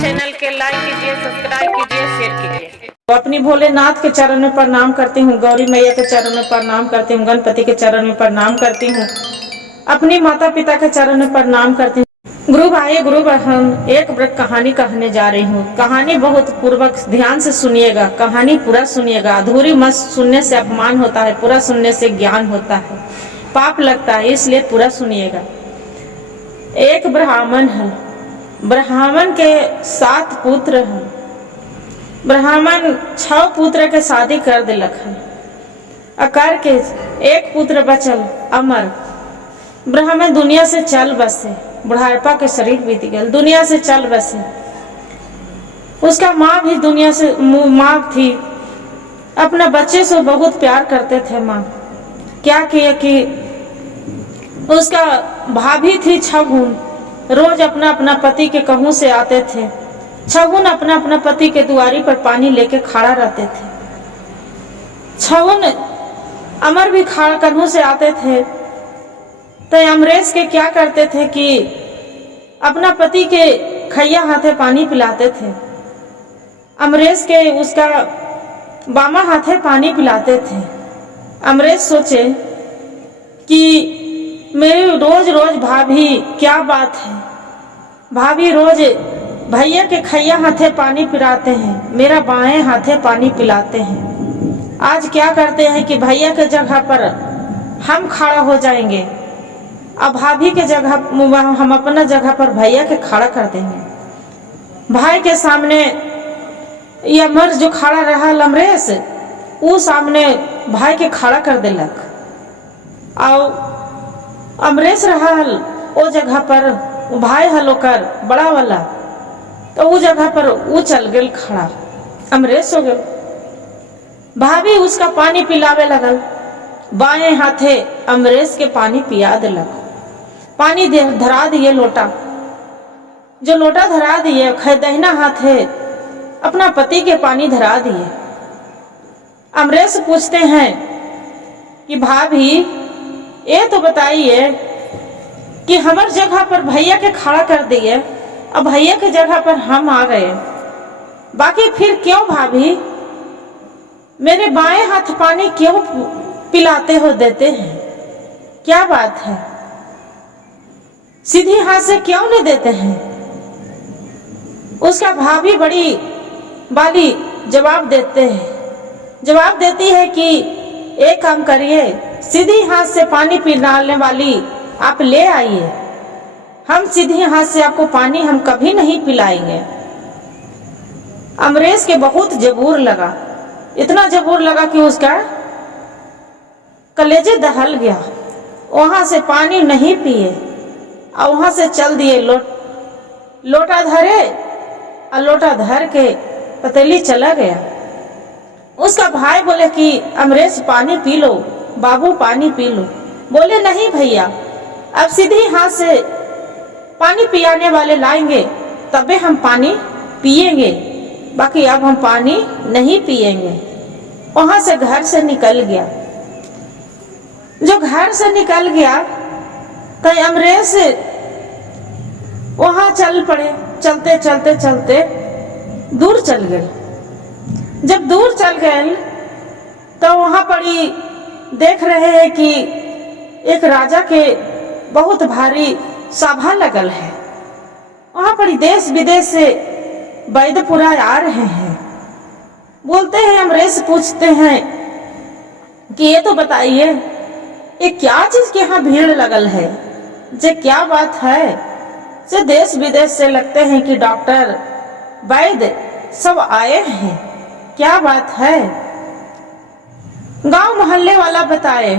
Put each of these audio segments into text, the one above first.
Channel के like कीजिए, subscribe कीजिए, शेयर कीजिए। तो अपनी भोलेनाथ के चरण में प्रणाम करती हूँ, गौरी मैया के चरण में प्रणाम करती हूँ, गणपति के चरण में प्रणाम करती हूँ, अपनी माता पिता के चरण में प्रणाम करती हूँ। गुरु भाई गुरु बहन, एक व्रत कहानी कहने जा रही हूँ। कहानी बहुत पूर्वक ध्यान से सुनिएगा, कहानी पूरा सुनिएगा। अधूरी मत सुनने से अपमान होता है, पूरा सुनने से ज्ञान होता है, पाप लगता है, इसलिए पूरा सुनिएगा। एक ब्राह्मण है, ब्राह्मण के 7 पुत्र हैं। ब्राह्मण 6 पुत्र के शादी कर दिलक है, अकर के एक पुत्र बचल अमर। ब्राह्मण दुनिया से चल बसे, बुढ़ापा के शरीर बीत गया, दुनिया से चल बसे। उसका माँ भी दुनिया से माँ थी, अपना बच्चे से बहुत प्यार करते थे। माँ क्या किया कि उसका भाभी थी छगुन, रोज अपना अपना पति के कहूँ से आते थे। छगुन अपना अपना पति के दुआरी पर पानी लेके खड़ा रहते थे। छगुन अमर भी खड़ा कहूँ से आते थे, तो अमरेश के क्या करते थे कि अपना पति के खैया हाथे पानी पिलाते थे। अमरेश के उसका बामा हाथे पानी पिलाते थे। अमरेश सोचे कि मेरी रोज रोज भाभी, क्या बात है, भाभी रोज भैया के खैया हाथे पानी पिलाते हैं, मेरा बाएं हाथे पानी पिलाते हैं। आज क्या करते हैं कि भैया के जगह पर हम खड़ा हो जाएंगे, अब भाभी के जगह हम अपना जगह पर भैया के खड़ा कर देंगे। भाई के सामने ये अमर जो खड़ा रहा अमरेश, वो सामने भाई के खड़ा कर दिलक। और अमरेश रहा वो जगह पर, भाई हल ओकर बड़ा वाला, तो वो जगह पर वो चल गए खड़ा, अमरेश हो गए। भाभी उसका पानी पिलावे लगल, बाएं हाथे अमरेश के पानी पिया दिलक। पानी धरा दिए लोटा, जो लोटा धरा दिए, दहिना हाथे अपना पति के पानी धरा दिए। अमरेश पूछते हैं कि भाभी ये तो बताइए कि हमार जगह पर भैया के खड़ा कर दिए, अब भैया के जगह पर हम आ गए, बाकी फिर क्यों भाभी मेरे बाएं हाथ पानी क्यों पिलाते हो, देते हैं, क्या बात है, सीधी हाथ से क्यों नहीं देते हैं? उसका भाभी बड़ी बाली जवाब देती है कि एक काम करिए, सीधी हाथ से पानी पिलाने वाली आप ले आइए, हम सीधी हाथ से आपको पानी हम कभी नहीं पिलाएंगे। अमरेश के बहुत जबूर लगा, इतना जबूर लगा कि उसका कलेजे दहल गया। वहां से पानी नहीं पिए और वहां से चल दिए। लोटा धरे और लोटा धर के पतेली चला गया। उसका भाई बोले कि अमरेश पानी पी लो, बाबू पानी पी लो। बोले नहीं भैया, अब सीधी हाथ से पानी पियाने वाले लाएंगे तबे हम पानी पिएंगे, बाकी अब हम पानी नहीं पिएंगे। वहां से घर से निकल गया। जो घर से निकल गया तो अमरेश वहां चल पड़े, चलते चलते चलते दूर चल गए। जब दूर चल गए तो वहां पर ही देख रहे हैं कि एक राजा के बहुत भारी सभा लगल है। वहां पर देश विदेश से वैद्य पुरा आ रहे हैं। बोलते हैं, अमरेश पूछते हैं कि ये तो बताइए ये क्या चीज के यहाँ भीड़ लगल है, जे क्या बात है, जे देश विदेश से लगते हैं कि डॉक्टर वैद्य सब आए हैं, क्या बात है? गांव मोहल्ले वाला बताए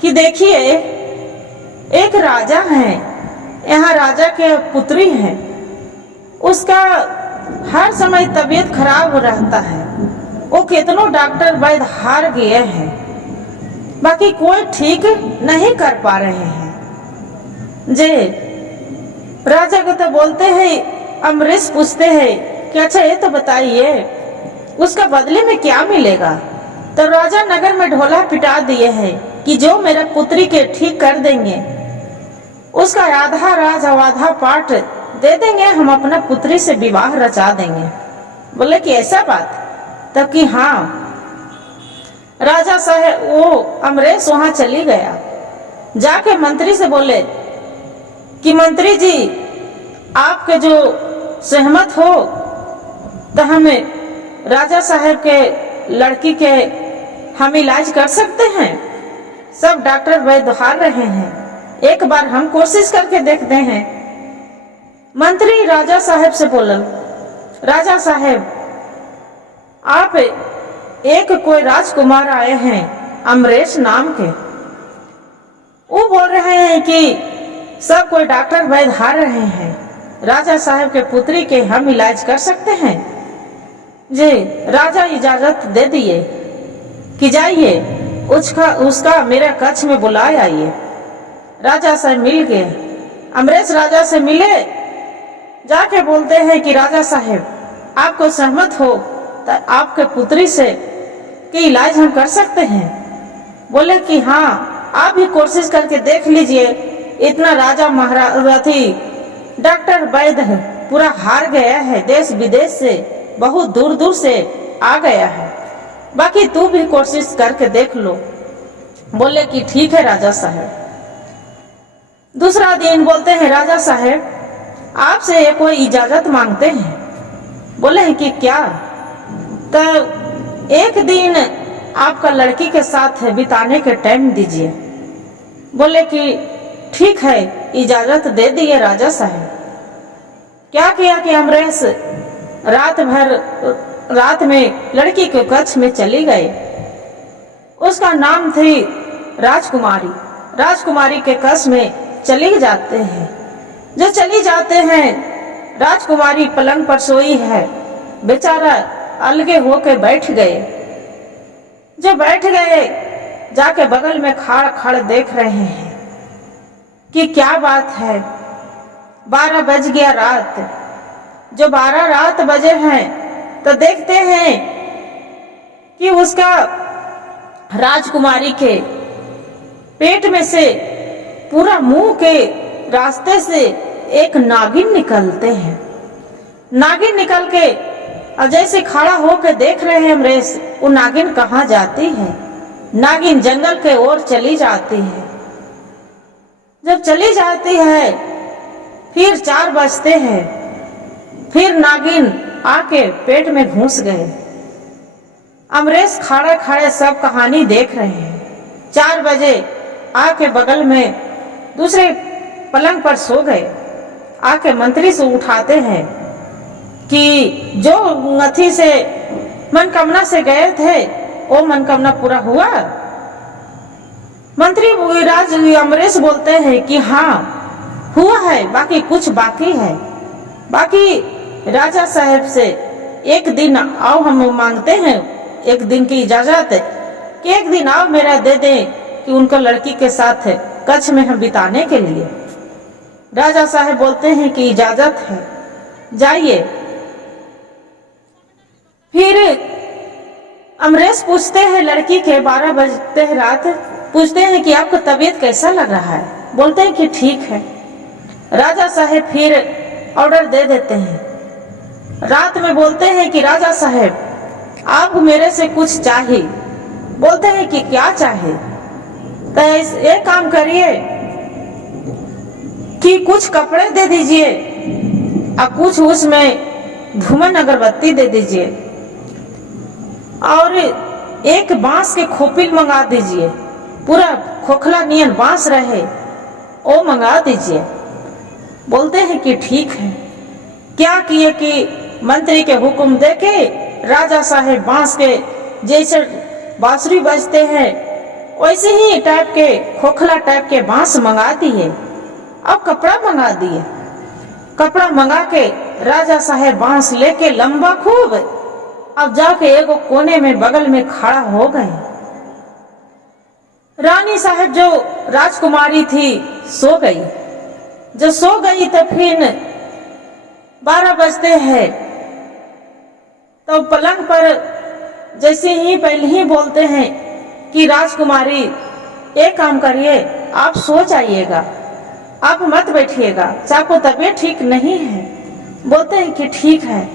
कि देखिए एक राजा है, यहाँ राजा के पुत्री है, उसका हर समय तबीयत खराब रहता है, वो कितनों डॉक्टर वैद्य हार गए हैं, बाकी कोई ठीक नहीं कर पा रहे हैं। जे राजा को तो बोलते हैं, अमरीश पूछते हैं कि अच्छा ये तो बताइए उसका बदले में क्या मिलेगा? तो राजा नगर में ढोला पिटा दिए हैं कि जो मेरे पुत्री के ठीक कर देंगे उसका आधा राज और आधा पाट दे देंगे, हम अपना पुत्री से विवाह रचा देंगे। बोले कि ऐसा बात? तब कि हाँ। राजा साहब वो अमरेश वहां चली गया, जाके मंत्री से बोले कि मंत्री जी, आपके जो सहमत हो तो हमें राजा साहब के लड़की के हम इलाज कर सकते हैं। सब डॉक्टर वैद्य हार रहे हैं, एक बार हम कोशिश करके देखते हैं। मंत्री राजा साहब से बोलल, राजा साहब, आप एक कोई राजकुमार आए हैं अमरेश नाम के, वो बोल रहे हैं कि सब कोई डॉक्टर वैद्य हार रहे हैं, राजा साहब के पुत्री के हम इलाज कर सकते हैं। जी राजा इजाजत दे दिए कि जाइए उसका मेरा कक्ष में बुलाए आइए। राजा से मिल गए, अमरेश राजा से मिले, जाके बोलते हैं कि राजा साहब, आपको सहमत हो तो आपके पुत्री से कि इलाज हम कर सकते हैं। बोले कि हाँ, आप भी कोशिश करके देख लीजिए। इतना राजा महाराज डॉक्टर वैद्य पूरा हार गया है, देश विदेश से बहुत दूर दूर से आ गया है, बाकी तू भी कोशिश करके देख लो। बोले कि ठीक है राजा साहब। दूसरा दिन बोलते हैं, राजा साहब, आपसे कोई इजाजत मांगते हैं। बोले हैं कि क्या? तो एक दिन आपका लड़की के साथ बिताने के टाइम दीजिए। बोले कि ठीक है, इजाजत दे दिए राजा साहब। क्या किया कि अमरेश रात में लड़की के कक्ष में चली गए। उसका नाम थी राजकुमारी। राजकुमारी के कक्ष में चली जाते हैं। जो चली जाते हैं, राजकुमारी पलंग पर सोई है, बेचारा अलगे होके बैठ गए। जो बैठ गए, जाके बगल में खड़ खड़ देख रहे हैं कि क्या बात है। 12 बज गया रात। जो 12 रात बजे हैं तो देखते हैं कि उसका राजकुमारी के पेट में से पूरा मुंह के रास्ते से एक नागिन निकलते हैं। नागिन निकल के और जैसे खड़ा होकर देख रहे हैं अमरेश, वो नागिन कहाँ जाती है? नागिन जंगल के ओर चली जाती है। जब चली जाती है, फिर 4 बजते हैं, फिर नागिन आके पेट में घुस गए। अमरेश खड़े खड़े सब कहानी देख रहे हैं। 4 बजे आके बगल में दूसरे पलंग पर सो गए। आके मंत्री से उठाते हैं कि जो नथी से मनकामना से गए थे, वो मनकामना पूरा हुआ? मंत्री राज अमरेश बोलते हैं कि हाँ हुआ है, बाकी कुछ बाकी है। बाकी राजा साहब से एक दिन आओ, हम मांगते हैं एक दिन की इजाजत कि एक दिन आओ मेरा दे दें कि उनको लड़की के साथ कच्छ में हम बिताने के लिए। राजा साहब बोलते हैं कि इजाजत है, जाइए। फिर अमरेश पूछते हैं लड़की के, 12 बजते हैं रात, पूछते हैं कि आपको तबीयत कैसा लग रहा है? बोलते हैं कि ठीक है। राजा साहब फिर ऑर्डर दे देते हैं। रात में बोलते हैं कि राजा साहब आप मेरे से कुछ चाहिए। बोलते हैं कि क्या चाहिए? तो एक काम करिए कि कुछ कपड़े दे दीजिए और कुछ उसमें धूमन अगरबत्ती दे दीजिए और एक बांस के खोपड़ी मंगा दीजिए, पूरा खोखला नियन बांस रहे वो मंगा दीजिए। बोलते हैं कि ठीक है। क्या किए कि मंत्री के हुक्म देके राजा साहेब बांस के जैसे बांसुरी बजते हैं वैसे ही टाइप के खोखला टाइप के बांस मंगा दिए। अब कपड़ा मंगा दिए। कपड़ा मंगा के राजा साहेब बांस लेके लंबा खूब अब जाके एगो कोने में बगल में खड़ा हो गए। रानी साहब जो राजकुमारी थी सो गई। जो सो गई तो फिर 12 बजते हैं तो पलंग पर जैसे ही पहले ही बोलते हैं कि राजकुमारी एक काम करिए, आप सो जाइएगा। आप मत बैठिएगा, आपको तबीयत ठीक नहीं है। बोलते हैं कि ठीक है।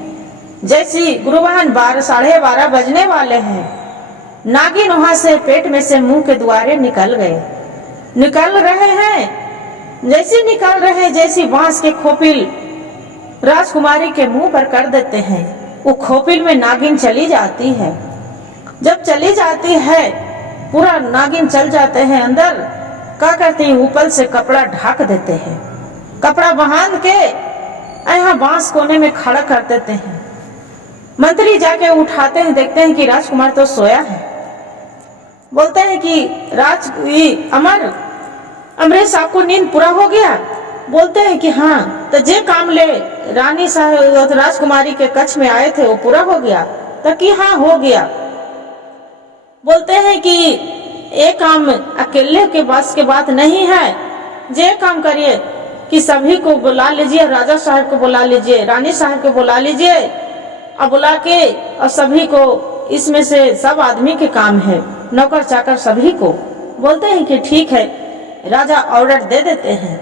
जैसी गुरुवान 12:30 बजने वाले हैं, नागिन वहां से पेट में से मुंह के द्वारे निकल गए। निकल रहे हैं, जैसे निकल रहे जैसी बांस के खोपिल राजकुमारी के मुंह पर कर देते हैं, वो खोपिल में नागिन चली जाती है। जब चली जाती है, पूरा नागिन चल जाते हैं अंदर। क्या करते हैं, ऊपर से कपड़ा ढक देते हैं, कपड़ा बांध के यहाँ बांस कोने में खड़ा कर देते हैं। मंत्री जाके उठाते हैं, देखते हैं कि राजकुमार तो सोया है। बोलते हैं कि अमरीश आपको नींद पूरा हो गया? बोलते हैं कि हाँ। तो जे काम ले रानी साहब राजकुमारी के कक्ष में आए थे वो पूरा हो गया? तो कि हाँ हो गया। बोलते हैं कि एक काम अकेले के बस के बात नहीं है, जे काम करिए कि सभी को बुला लीजिए, राजा साहब को बुला लीजिए, रानी साहब को बुला लीजिए, और बुला के और सभी को, इसमें से सब आदमी के काम है, नौकर चाकर सभी को। बोलते हैं कि ठीक है। राजा ऑर्डर दे देते हैं।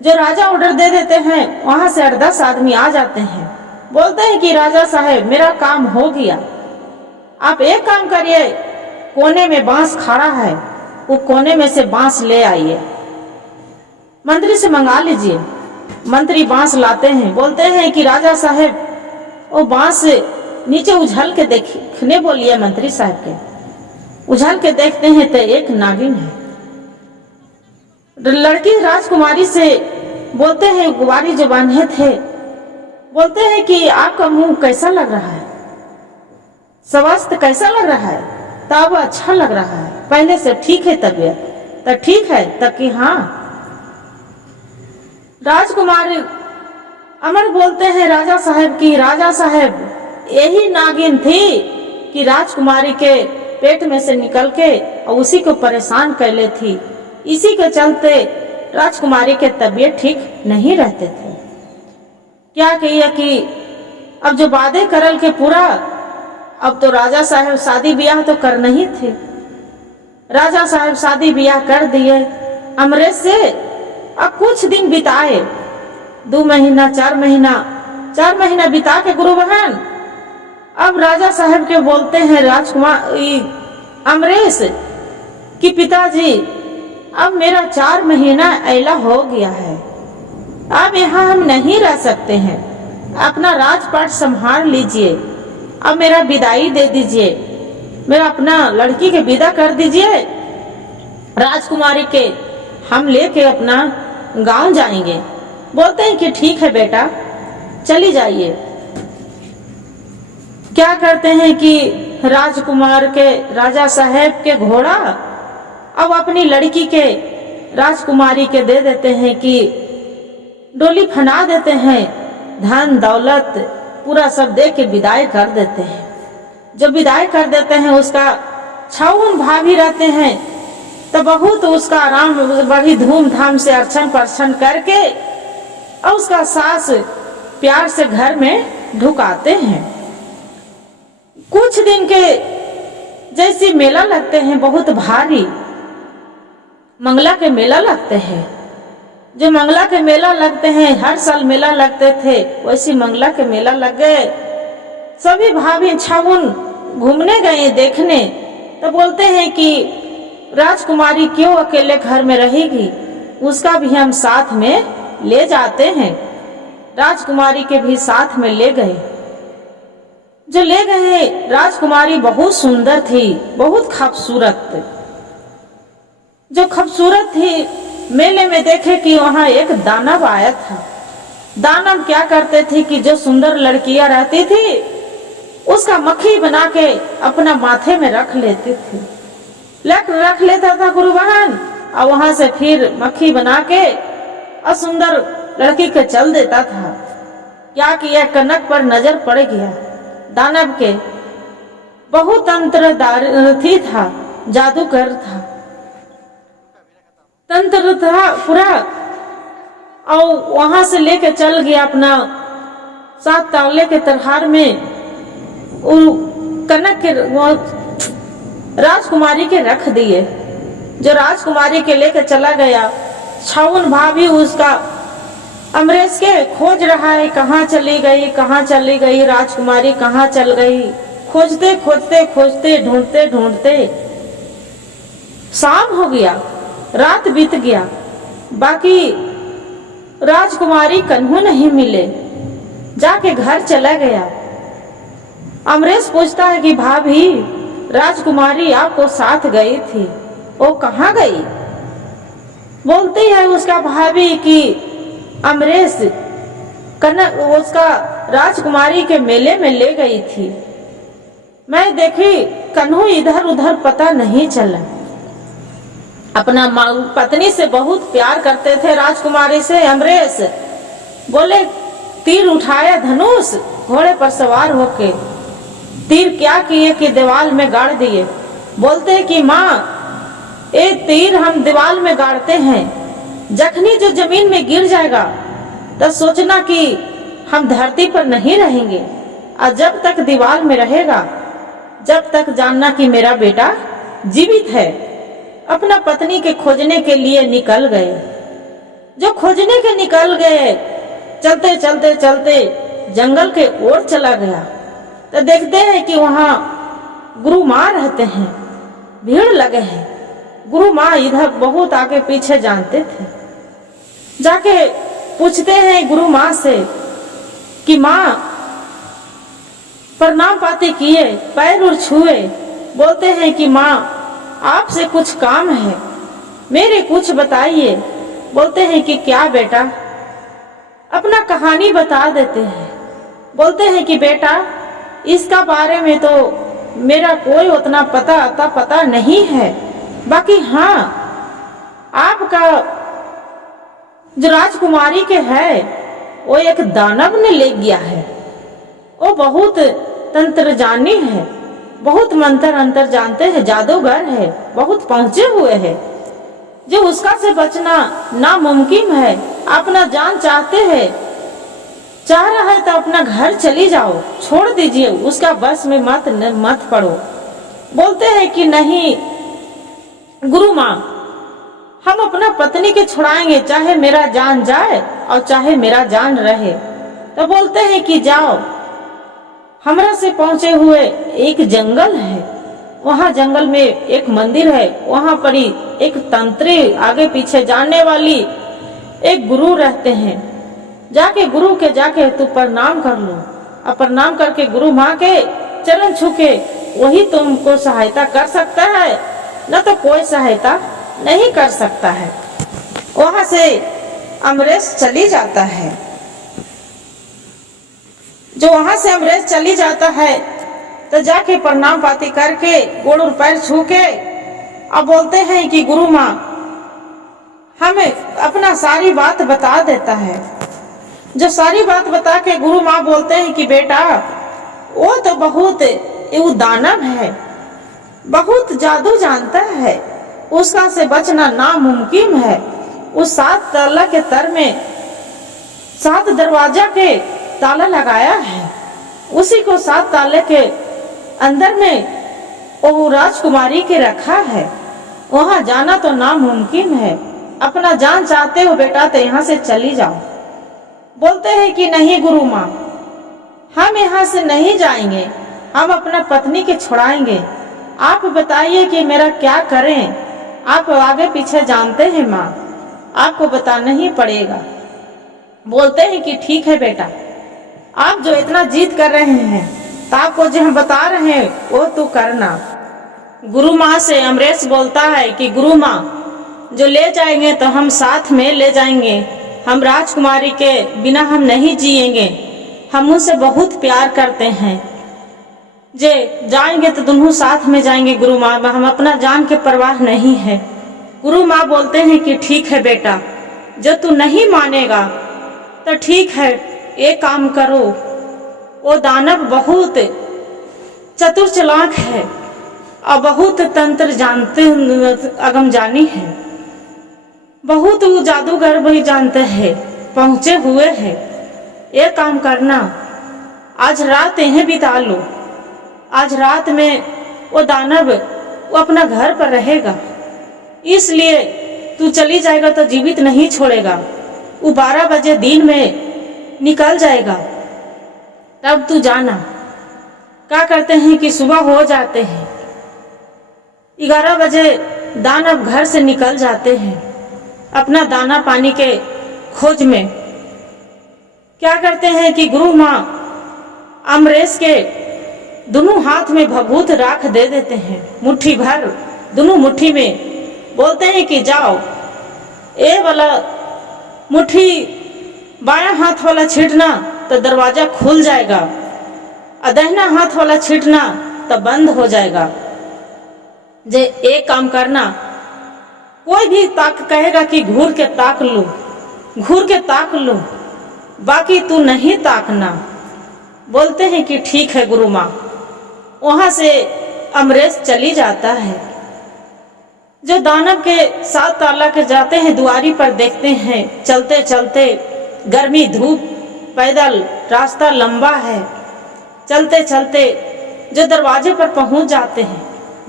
जो राजा ऑर्डर दे देते हैं, वहां से 8-10 आदमी आ जाते हैं। बोलते हैं कि राजा साहब मेरा काम हो गया, आप एक काम करिए, कोने में बांस खड़ा है, वो कोने में से बांस ले आइए, मंत्री से मंगा लीजिए। मंत्री बांस लाते हैं। बोलते हैं कि राजा साहब वो बांस नीचे उछल के देखने बोलिए मंत्री साहब के। उछल के देखते हैं तो एक नागिन है। लड़की राजकुमारी से बोलते हैं, गुबारी जो बांधे थे, बोलते हैं कि आपका मुंह कैसा लग रहा है, स्वस्थ कैसा लग रहा है? तब अच्छा लग रहा है, पहले से ठीक है तबीयत? तो ठीक है। तब कि हाँ। राजकुमारी अमर बोलते हैं राजा साहब की, राजा साहब यही नागिन थी कि राजकुमारी के पेट में से निकल के और उसी को परेशान कर ले थी। इसी के चलते राजकुमारी के तबीयत ठीक नहीं रहते थे। क्या कहिए कि अब जो वादे करल के पूरा, अब तो राजा साहब शादी ब्याह तो करना ही थे। राजा साहब शादी ब्याह कर दिए अमरेश से। अब कुछ दिन बिताए, 2 महीना 4 महीना बिता के गुरु बहन अब राजा साहब के बोलते हैं राजकुमार अमरेश कि पिताजी अब मेरा 4 महीना ऐला हो गया है, अब यहाँ हम नहीं रह सकते हैं, अपना राजपाट संभाल लीजिए, अब मेरा विदाई दे दीजिए, मेरा अपना लड़की के विदा कर दीजिए, राजकुमारी के हम लेके अपना गांव जाएंगे। बोलते हैं कि ठीक है बेटा चली जाइए। क्या करते हैं कि राजकुमार के राजा साहब के घोड़ा अब अपनी लड़की के राजकुमारी के दे देते हैं कि डोली फना देते हैं, धन दौलत पूरा सब दे के विदाई कर देते हैं। जब विदाई कर देते हैं, उसका 6 भाभी रहते हैं, तो बहुत उसका आराम बड़ी धूमधाम से अर्चन पर्चन करके और उसका सास प्यार से घर में ढुकाते हैं। कुछ दिन के जैसे मेला लगते हैं, बहुत भारी मंगला के मेला लगते हैं। जो मंगला के मेला लगते हैं, हर साल मेला लगते थे, वैसी मंगला के मेला लग गए। सभी भाभी 6 घूमने गए देखने, तो बोलते हैं कि राजकुमारी क्यों अकेले घर में रहेगी, उसका भी हम साथ में ले जाते हैं। राजकुमारी के भी साथ में ले गए। जो ले गए, राजकुमारी बहुत सुंदर थी, बहुत खूबसूरत। जो खूबसूरत थी, मेले में देखे कि वहां एक दानव आया था। दानव क्या करते थे कि जो सुंदर लड़कियां रहती थी, उसका मक्खी बना के अपना माथे में रख लेते थे, रख लेता था गुरु बहन, और वहां से फिर मक्खी बना के और सुंदर लड़की के चल देता था। क्या किया, कनक पर नजर पड़ गया दानव के। बहुत तंत्रधारी था, जादूगर था, तंत्र था पूरा, और वहां से लेके चल गया अपना 7 ताले के तरहार में कनक के राजकुमारी के रख दिए। जो राजकुमारी के लेके चला गया, छाउन भाभी उसका अमरेश के खोज रहा है, कहाँ चली गई, कहाँ चली गई, राजकुमारी कहाँ चल गई। खोजते खोजते खोजते ढूंढते ढूंढते शाम हो गया, रात बीत गया, बाकी राजकुमारी कन्हू नहीं मिले। जाके घर चला गया। अमरेश पूछता है कि भाभी, राजकुमारी आपको साथ गई थी, वो कहाँ गई? बोलती है उसका भाभी कि अमरेश उसका राजकुमारी के मेले में ले गई थी। मैं देखी कन्हू इधर उधर पता नहीं चला। अपना पत्नी से बहुत प्यार करते थे राजकुमारी से अमरेश। बोले तीर उठाया, धनुष घोड़े पर सवार होके तीर क्या किए कि दीवार में गाड़ दिए। बोलते हैं कि माँ, ये तीर हम दीवार में गाड़ते हैं, जखनी जो जमीन में गिर जाएगा तो सोचना कि हम धरती पर नहीं रहेंगे, और जब तक दीवार में रहेगा जब तक जानना कि मेरा बेटा जीवित है। अपना पत्नी के खोजने के लिए निकल गए। जो खोजने के निकल गए, चलते चलते चलते जंगल के ओर चला गया तो देखते हैं कि वहाँ गुरु माँ रहते हैं, भीड़ लगे हैं। गुरु माँ इधर बहुत आगे पीछे जानते थे। जाके पूछते हैं गुरु माँ से कि माँ, प्रणाम पाती किए, पैर और छुए। बोलते हैं कि माँ, आपसे कुछ काम है, मेरे कुछ बताइए। बोलते हैं कि क्या बेटा? अपना कहानी बता देते हैं। बोलते हैं कि बेटा, इसका बारे में तो मेरा कोई उतना पता नहीं है, बाकी हाँ, आपका जो राजकुमारी के है वो एक दानव ने ले गया है। वो बहुत तंत्र जानी है, बहुत मंत्र अंतर जानते हैं, जादूगर है, बहुत पहुंचे हुए है। जो उसका से बचना नामुमकिन है। अपना जान चाहते हैं, चाह रहा है तो अपना घर चली जाओ, छोड़ दीजिए, उसका बस में मत पड़ो। बोलते हैं कि नहीं गुरु माँ, हम अपना पत्नी के छुड़ाएंगे, चाहे मेरा जान जाए और चाहे मेरा जान रहे। तो बोलते हैं कि जाओ, हमरा से पहुंचे हुए एक जंगल है, वहाँ जंगल में एक मंदिर है, वहाँ पर ही एक तंत्री आगे पीछे जानने वाली एक गुरु रहते हैं। जाके गुरु के जाके तू प्रणाम कर लो, और प्रणाम करके गुरु माँ के चरण छू के वही तुमको सहायता कर सकता है, न तो कोई सहायता नहीं कर सकता है। वहां से अमरेश चली जाता है। जो वहां से अमरेश चली जाता है तो जाके प्रणाम पाती करके गोड़ और पैर छू के अब बोलते हैं कि गुरु माँ हमें अपना सारी बात बता देता है। जो सारी बात बता के गुरु माँ बोलते हैं कि बेटा वो तो बहुत वो दानव है, बहुत जादू जानता है, उसका से बचना नामुमकिन है। उस 7 ताला के तर में 7 दरवाजा के ताला लगाया है, उसी को 7 ताले के अंदर में वो राजकुमारी के रखा है। वहां जाना तो नामुमकिन है। अपना जान चाहते हो बेटा तो यहाँ से चली जाओ। बोलते हैं कि नहीं गुरु माँ, हम यहाँ से नहीं जाएंगे, हम अपना पत्नी के छुड़ाएंगे। आप बताइए कि मेरा क्या करें? आप आगे पीछे जानते हैं माँ, आपको बताना ही पड़ेगा। बोलते हैं कि ठीक है बेटा, आप जो इतना जिद कर रहे हैं तो आपको जो हम बता रहे हैं वो तो करना। गुरु माँ से अमरेश बोलता है कि गुरु माँ जो ले जाएंगे तो हम साथ में ले जाएंगे, हम राजकुमारी के बिना हम नहीं जिएंगे, हम उनसे बहुत प्यार करते हैं। जे जाएंगे तो दोनों साथ में जाएंगे गुरु माँ, हम अपना जान के परवाह नहीं है। गुरु माँ बोलते हैं कि ठीक है बेटा, जो तू नहीं मानेगा तो ठीक है, एक काम करो, वो दानव बहुत चतुर चालाक है और बहुत तंत्र जानते अगम जानी है, बहुत वो जादूगर भी जानते हैं, पहुंचे हुए हैं। एक काम करना, आज रात यहीं बिता लो। आज रात में वो दानव वो अपना घर पर रहेगा, इसलिए तू चली जाएगा तो जीवित नहीं छोड़ेगा, वो 12 बजे दिन में निकल जाएगा, तब तू जाना। क्या करते हैं कि सुबह हो जाते हैं, 11 बजे दानव घर से निकल जाते हैं अपना दाना पानी के खोज में। क्या करते हैं कि गुरु माँ अमरेश के दोनों हाथ में भभूत राख दे देते हैं, मुट्ठी भर, दोनों मुट्ठी में बोलते हैं कि जाओ, ए वाला मुट्ठी बायां हाथ वाला छींटना तो दरवाजा खुल जाएगा, और दाहिना हाथ वाला छींटना तो बंद हो जाएगा। जे एक काम करना, कोई भी ताक कहेगा कि घूर के ताक लो, घूर के ताक लो, बाकी तू नहीं ताकना। बोलते हैं कि ठीक है गुरु माँ। वहां से अमरेश चली जाता है। जो दानव के 7 ताला के जाते हैं, दुआरी पर देखते हैं, चलते चलते गर्मी धूप, पैदल रास्ता लंबा है, चलते चलते जो दरवाजे पर पहुंच जाते हैं,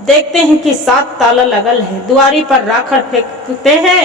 देखते हैं कि 7 ताला लगल है। दुआरी पर राखड़ फेंकते हैं,